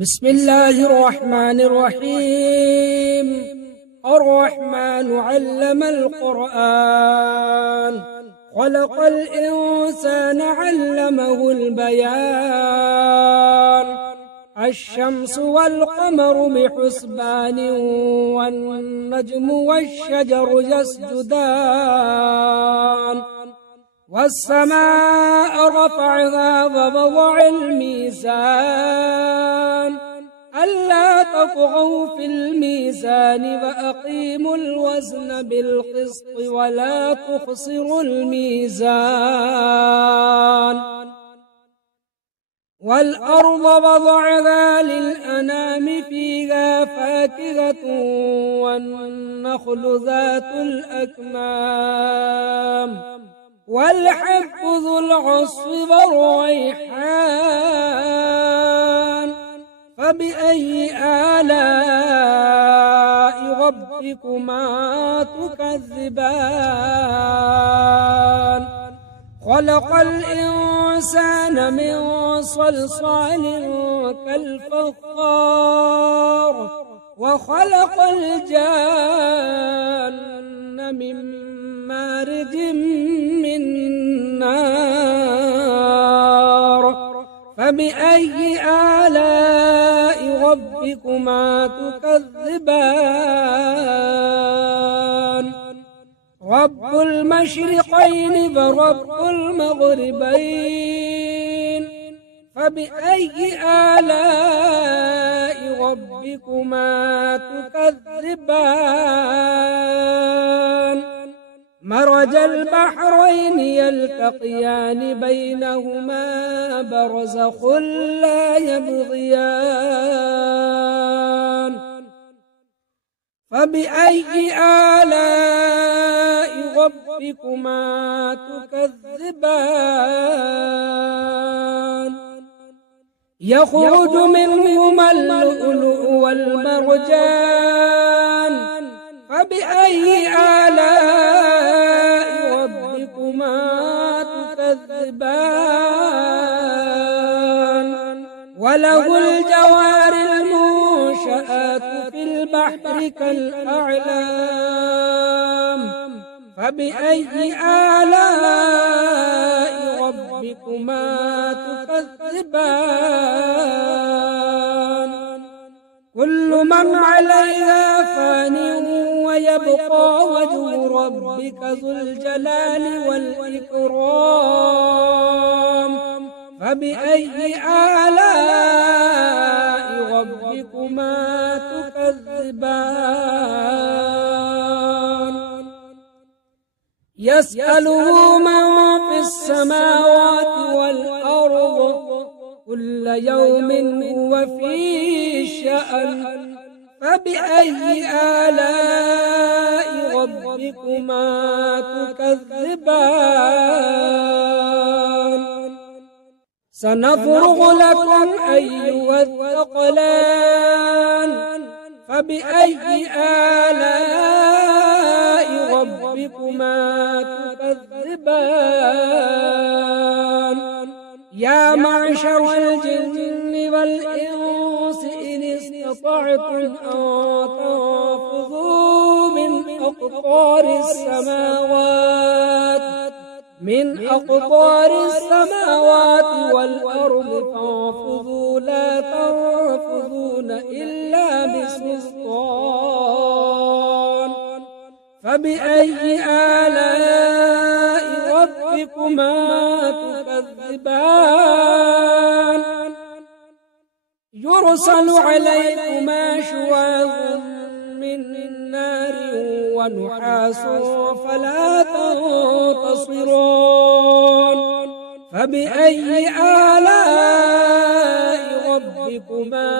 بسم الله الرحمن الرحيم. الرحمن علم القرآن، خلق الإنسان علمه البيان. الشمس والقمر بحسبان، والنجم والشجر يسجدان. والسماء رفعها ووضع الميزان، ألا تطغوا في الميزان وأقيموا الوزن بالقسط ولا تخسروا الميزان. والأرض وضعها للأنام، فيها فاكهة والنخل ذات الأكمام، والحب ذو العصف والريحان. فبأي آلاء ربكما تكذبان؟ خلق الإنسان من صلصال كالفخار، وخلق الجان من مارج من نار. فبأي آلاء ربكما تكذبان؟ رب المشرقين ورب المغربين، فبأي آلاء ربكما تكذبان؟ مرج البحرين يلتقيان، بينهما برزخ لا يبغيان. فبأي آلاء ربكما تكذبان؟ يخرج منهما اللؤلؤ والمرجان، فبأي آلاء ربكما تكذبان؟ وله الجوار المنشآت في البحر كالأعلام، فبأي آلاء ربكما تكذبان؟ كل من عليها فان، ويبقى وجه ربك ذو الجلال والإكرام. فبأي آلاء ربكما تكذبان؟ يسأله من في السماوات والأرض، كل يوم هو في شأن. فبأي آلاء ربكما تكذبان؟ سنفرغ لكم أيها الثقلان، فبأي آلاء ربكما تكذبان؟ يا معشر الجن والإنس إن استطعتم أن تنفذوا من أقطار السماوات والأرض، فانفذوا لا تنفذون إلا بسلطان. فبأي آلاء ربكما تكذبان؟ يرسل عليكما شواظ من نار ونحاس فلا تنتصران. فبأي آلاء ربكما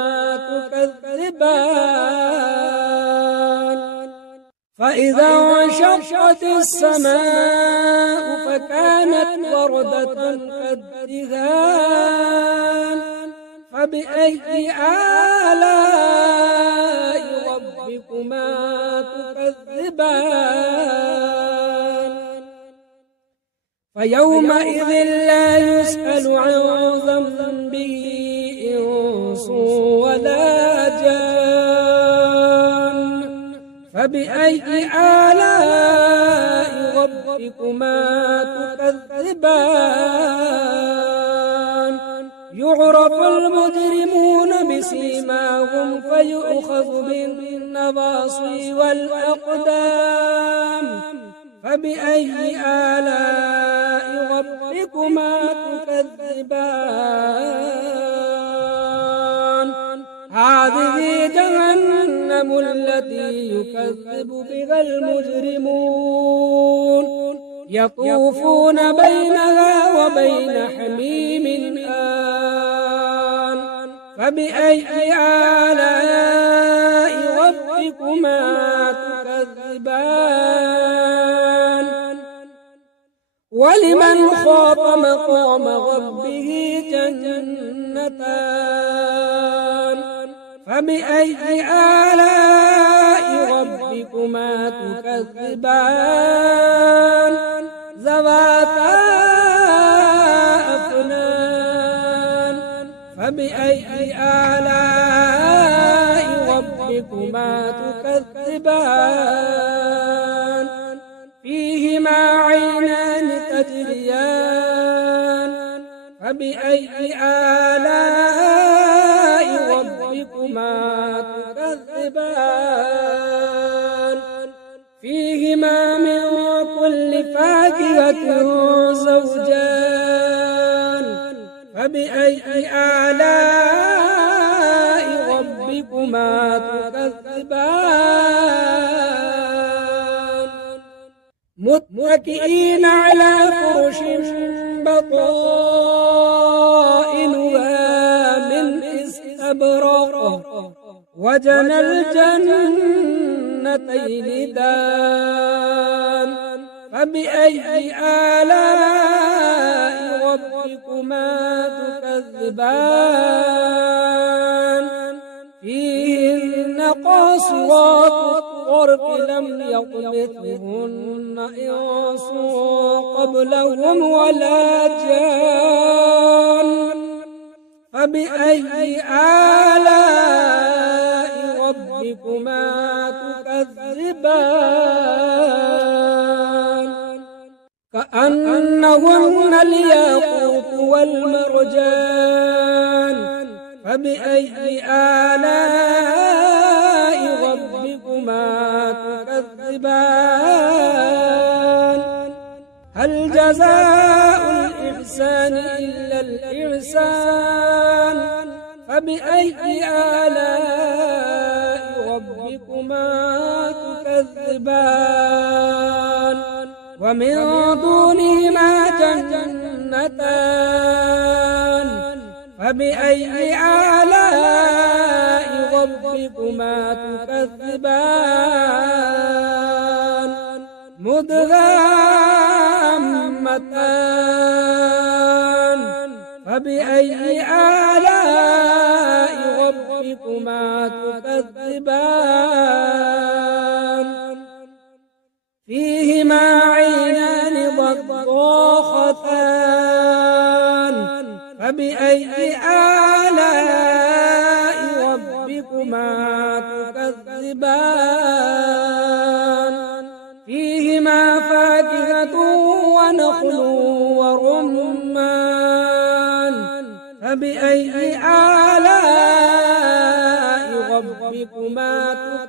تكذبان؟ فإذا انشقت السماء فكانت وردة كالدهان. فبأي آلاء ربكما تكذبان؟ فيومئذ لا يسأل عن ذنبه إنس فبأي آلاء ربكما تكذبان يعرف المجرمون بسيماهم فيؤخذ بالنواصي والأقدام فبأي آلاء ربكما تكذبان هذه جهنم التي يكذب بها المجرمون يطوفون بينها وبين حميم آن فبأي آلاء ربكما تكذبان ولمن خاف مقام ربه جنتان فبأي آلاء ربكما تكذبان ذواتا أفنان فبأي آلاء ربكما تكذبان فيهما عينان تجريان فبأي آلاء ربكما تكذبان فيهما من كل فاكهة زوجان فبأي آلاء ربكما تكذبان متكئين على فرش بطائنها من استبرق وجنى الجنتين دان فبأي آلاء ربكما تكذبان فيهن قاصرات الطرف لم يطمثهن إنس قبلهم ولا جان فبأي آلاء ربكما تكذبان كأنهن الياقوت والمرجان فبأي آلاء ربكما تكذبان هل جزاء الإحسان إلا الإحسان فبأي آلاء ربكما تكذبان ومن دونهما جنتان فبأي آلاء ربكما تكذبان مدهامتان فبأي آلاء ربكما تكذبان فيهما عينان ضاختان فبأي آلاء ربكما تكذبان فيهما فاكهة ونخل ورمان فبأي آلاء ربكما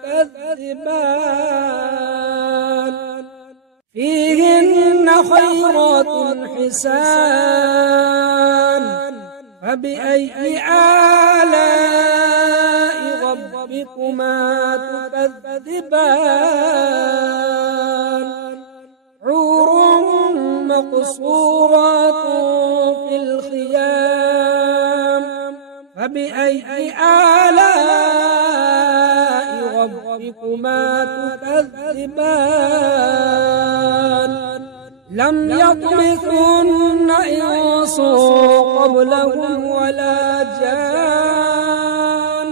تكذبان فيهن خيرات حسان فبأي آلاء ربكما تكذبان حور مقصورات في الخيام فبأي آلاء ربكما تكذبان لم يطمثهن إنس قبلهم ولا جان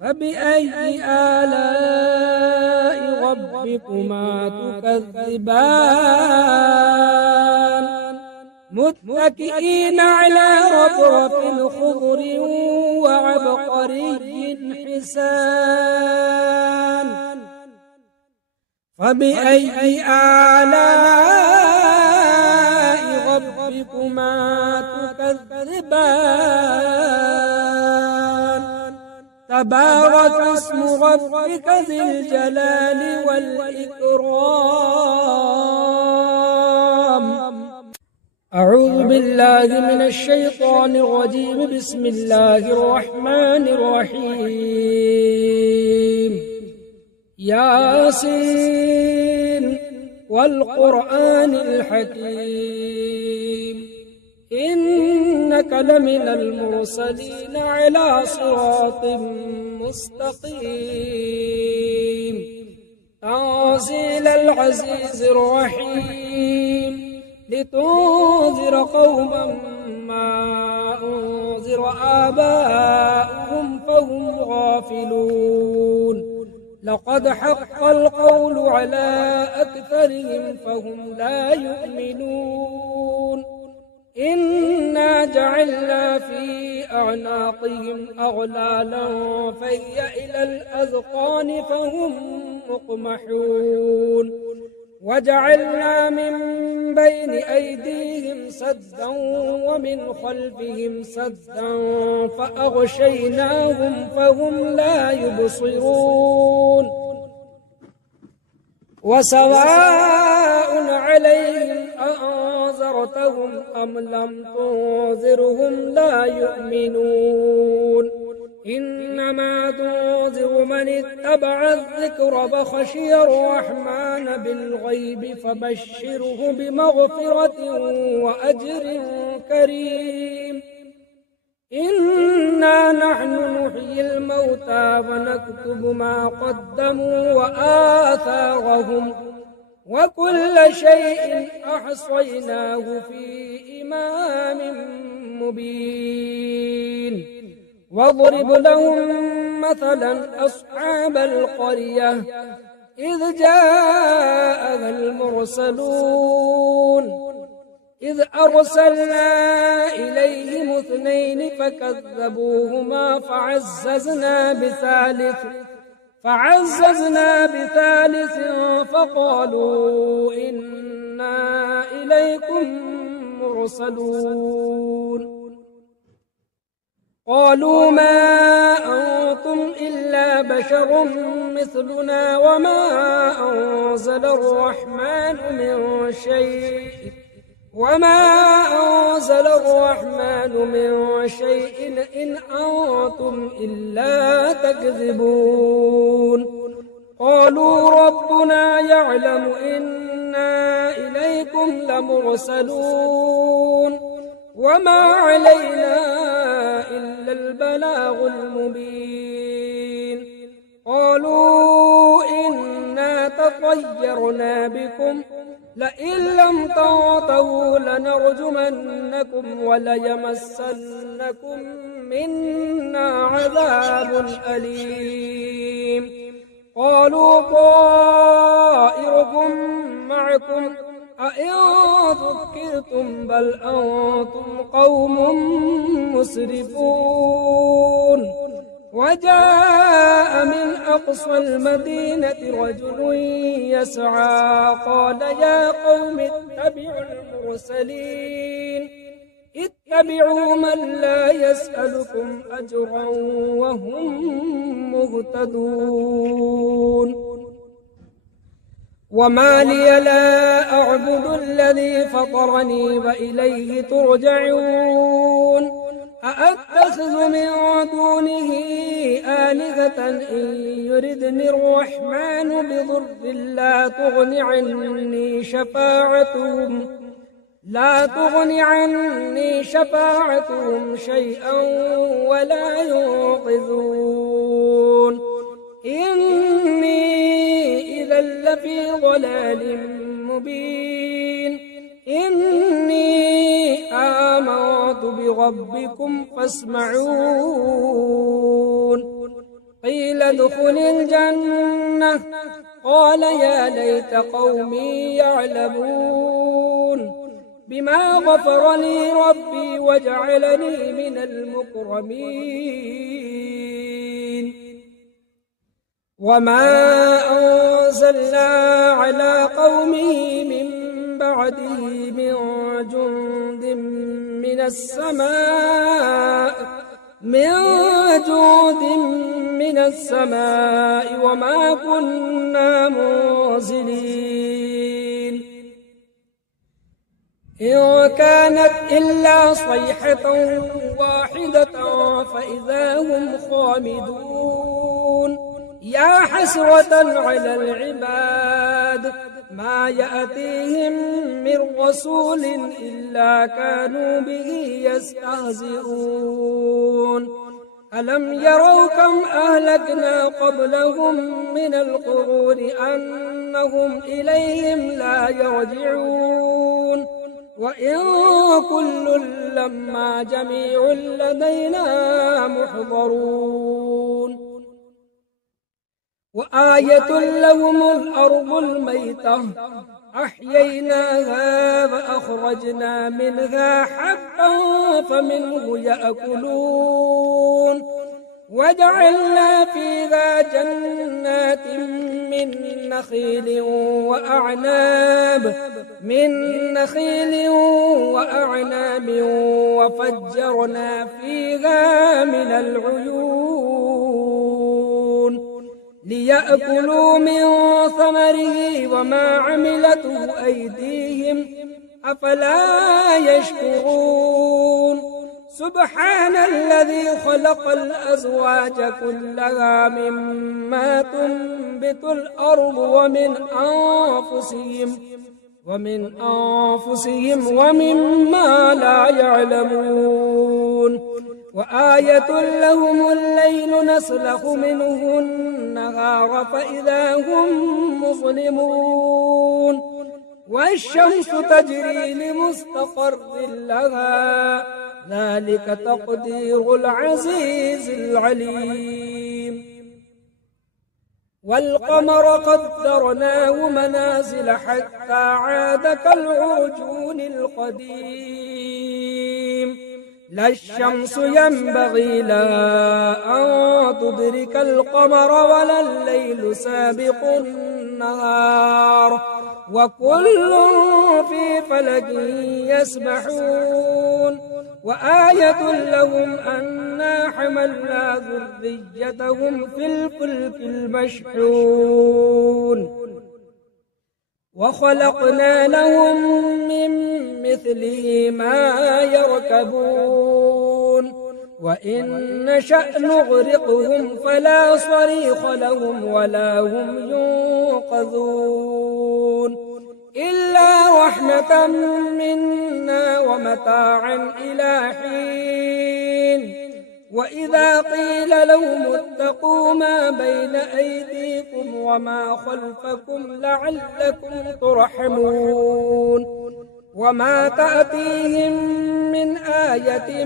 فبأي آلاء ربكما تكذبان متكئين على رفرف خضر وعبقري حسان فبأي آلاء ربكما تكذبان تبارك اسم ربك ذي الجلال والإكرام. أعوذ بالله من الشيطان الرجيم. بسم الله الرحمن الرحيم. ياسين والقرآن الحكيم إنك لمن المرسلين على صراط مستقيم تنزيل العزيز الرحيم لتنذر قوما ما أنذر آباؤهم فهم غافلون لقد حق القول على أكثرهم فهم لا يؤمنون إنا جعلنا في أعناقهم أغلالا فهي إلى الأذقان فهم مقمحون وجعلنا من بين أيديهم سدا ومن خلفهم سدا فأغشيناهم فهم لا يبصرون وسواء عليهم أأنذرتهم أم لم تنذرهم لا يؤمنون إنما تنذر من اتبع الذكر فخشي الرحمن بالغيب فبشره بمغفرة وأجر كريم. إنا نحن نحيي الموتى ونكتب ما قدموا وآثارهم وكل شيء أحصيناه في إمام مبين. واضرب لهم مثلا أصحاب القرية إذ جاءها المرسلون إذ أرسلنا إليهم 2 فكذبوهما فعززنا بثالث فقالوا إنا إليكم مرسلون قالوا ما أنتم إلا بشر مثلنا وما أنزل الرحمن من شيء إن أنتم إلا تكذبون قالوا ربنا يعلم إنا إليكم لمرسلون وما علينا إلا البلاغ المبين. قالوا إنا تطيرنا بكم لئن لم تنتهوا لنرجمنكم وليمسنكم منا عذاب أليم. قالوا طائركم معكم أئن ذكرتم بل أنتم قوم مسرفون. وجاء من أقصى المدينة رجل يسعى قال يا قوم اتبعوا المرسلين اتبعوا من لا يسألكم أجرا وهم مهتدون. وما لي لا أعبد الذي فطرني وإليه ترجعون أأتخذ من دونه آلهة إن يردني الرحمن بضر لا تغن عني شفاعتهم شيئا ولا ينقذون إني إذا لفي ضلال مبين. إني آمنت بربكم فاسمعون. قيل ادخل الجنة قال يا ليت قومي يعلمون بما غفر لي ربي وجعلني من المكرمين. وما أرسلنا على قومه من بعده من جند من السماء وما كنا منزلين إن كانت إلا صيحة واحدة فإذا هم خامدون يا حسرة على العباد ما يأتيهم من رسول إلا كانوا به يستهزئون ألم يروا كم أهلكنا قبلهم من القرون أنهم إليهم لا يرجعون وإن كل لما جميع لدينا محضرون وآية لهم الأرض الميتة أحييناها فأخرجنا منها حبا فمنه يأكلون وجعلنا فيها جنات من نخيل وأعناب وفجرنا فيها من العيون ليأكلوا من ثمره وما عملته أيديهم أفلا يشكرون سبحان الذي خلق الأزواج كلها مما تنبت الأرض ومن أنفسهم ومما لا يعلمون وآية لهم الليل نسلخ منه النهار فإذا هم مظلمون والشمس تجري لمستقر لها ذلك تقدير العزيز العليم والقمر قدرناه منازل حتى عاد كالعرجون القديم لا الشمس ينبغي لها أن تدرك القمر ولا الليل سابق النهار وكل في فلك يسبحون وآية لهم أنا حملنا ذريتهم في الفلك المشحون وخلقنا لهم من مثله ما يركبون وإن نشأ نغرقهم فلا صريخ لهم ولا هم ينقذون إلا رحمة منا ومتاعا إلى حين وإذا قيل لهم اتقوا ما بين أيديكم وما خلفكم لعلكم ترحمون وما تأتيهم من آية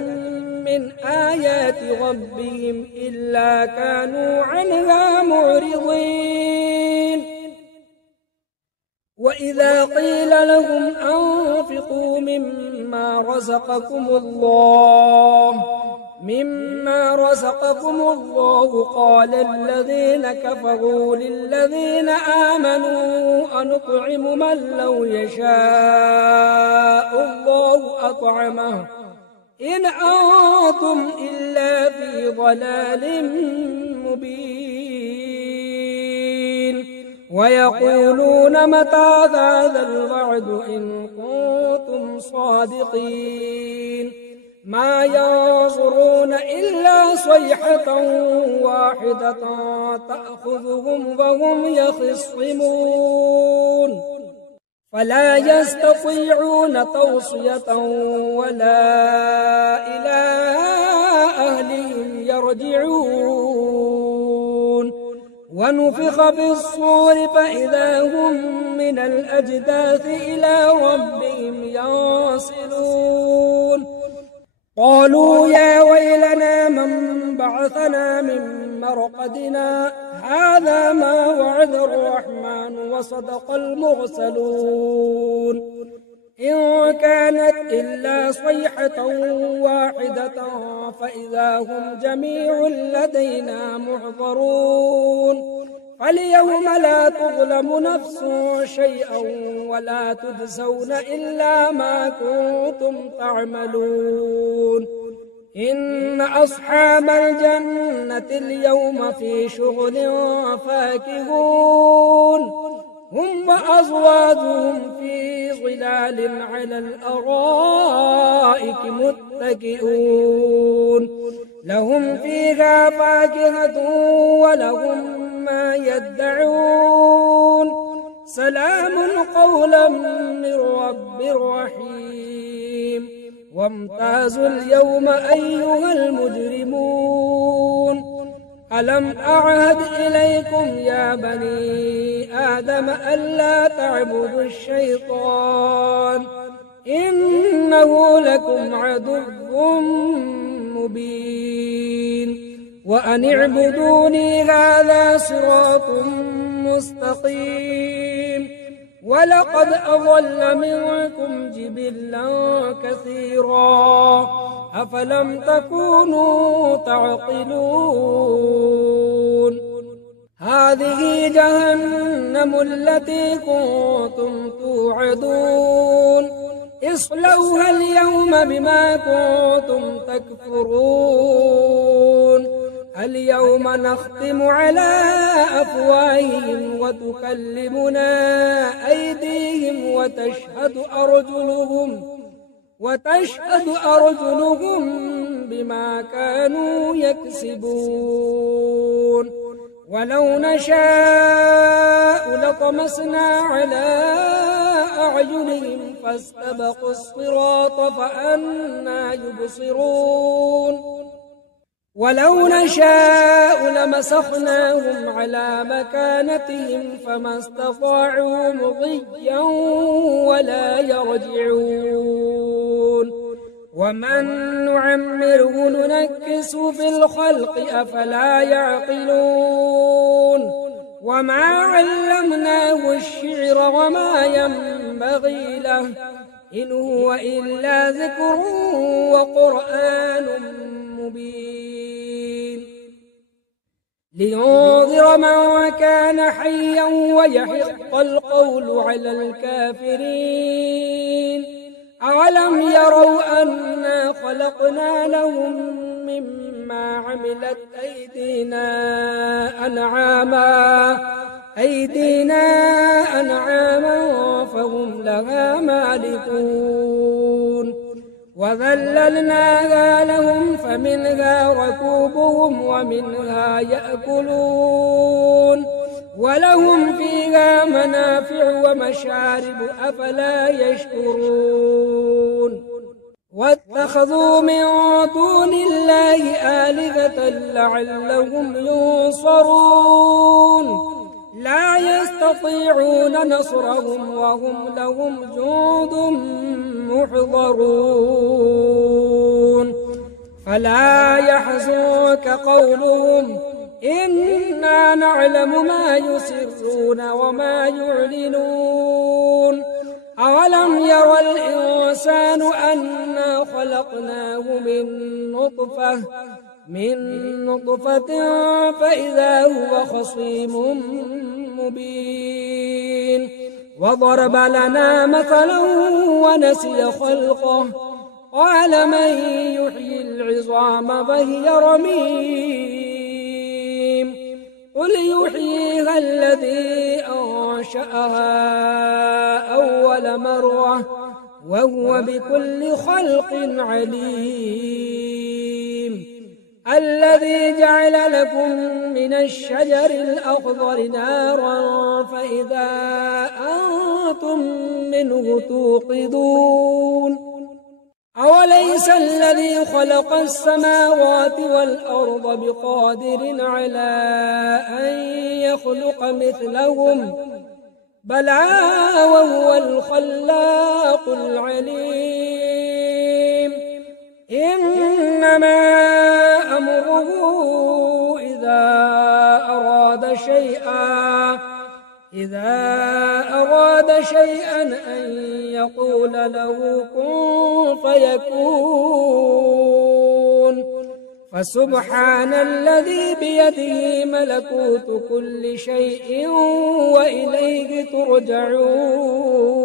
من آيات ربهم إلا كانوا عنها معرضين وإذا قيل لهم أنفقوا مما رزقكم الله قال الذين كفروا للذين آمنوا أنطعم من لو يشاء الله أطعمه إن أنتم إلا في ضلال مبين ويقولون متى هذا الوعد إن كنتم صادقين ما ينظرون إلا صيحة واحدة تأخذهم وهم يخصمون فلا يستطيعون توصية ولا إلى أهلهم يرجعون ونفخ في الصور فإذا هم من الأجداث إلى ربهم ينسلون قالوا يا ويلنا من بعثنا من مرقدنا هذا ما وعد الرحمن وصدق المرسلون إن كانت إلا صيحة واحدة فإذا هم جميع لدينا محضرون فاليوم لا تظلم نفس شيئا ولا تجزون إلا ما كنتم تعملون إن أصحاب الجنة اليوم في شغل فاكهون هم وأزواجهم في ظلال على الأرائك متكئون لهم فيها فاكهة ولهم ما يدعون سلام قولا من رب رحيم وامتازوا اليوم أيها المجرمون ألم أعهد إليكم يا بني آدم ألا تعبدوا الشيطان إنه لكم عدو مبين وأن اعبدوني هذا صراط مستقيم ولقد أضل منكم جبلا كثيرا أفلم تكونوا تعقلون هذه جهنم التي كنتم توعدون اصلوها اليوم بما كنتم تكفرون اليوم نختم على أفواههم وتكلمنا أيديهم وتشهد أرجلهم بما كانوا يكسبون ولو نشاء لطمسنا على أعينهم فاستبقوا الصراط فأنى يبصرون ولو نشاء لمسخناهم على مكانتهم فما استطاعوا مضيا ولا يرجعون ومن نعمره ننكس في الخلق أفلا يعقلون وما علمناه الشعر وما ينبغي له إن هو إلا ذكر وقرآن مبين لينذر من كان حيا ويحق القول على الكافرين أولم يروا أنا خلقنا لهم مما عملت أيدينا أنعاما فهم لها مالكون وذللناها لهم فمنها ركوبهم ومنها يأكلون ولهم فيها منافع ومشارب أفلا يشكرون واتخذوا من دون الله آلهة لعلهم ينصرون لا يستطيعون نصرهم وهم لهم جند محضرون فلا يحزنك قولهم إنا نعلم ما يسرون وما يعلنون أولم يرى الإنسان أنا خلقناه من نطفة فإذا هو خصيم مبين وضرب لنا مثلا ونسي خلقه قال من يحيي العظام فهي رميم قل يحييها الذي أنشأها أول مرة وهو بكل خلق عليم الذي جعل لكم من الشجر الأخضر نارا فإذا أنتم منه توقدون أوليس الذي خلق السماوات والأرض بقادر على أن يخلق مثلهم بلى وهو الخلاق العليم إنما أمره إذا أراد شيئا أن يقول له كن فيكون فسبحان الذي بيده ملكوت كل شيء وإليه ترجعون.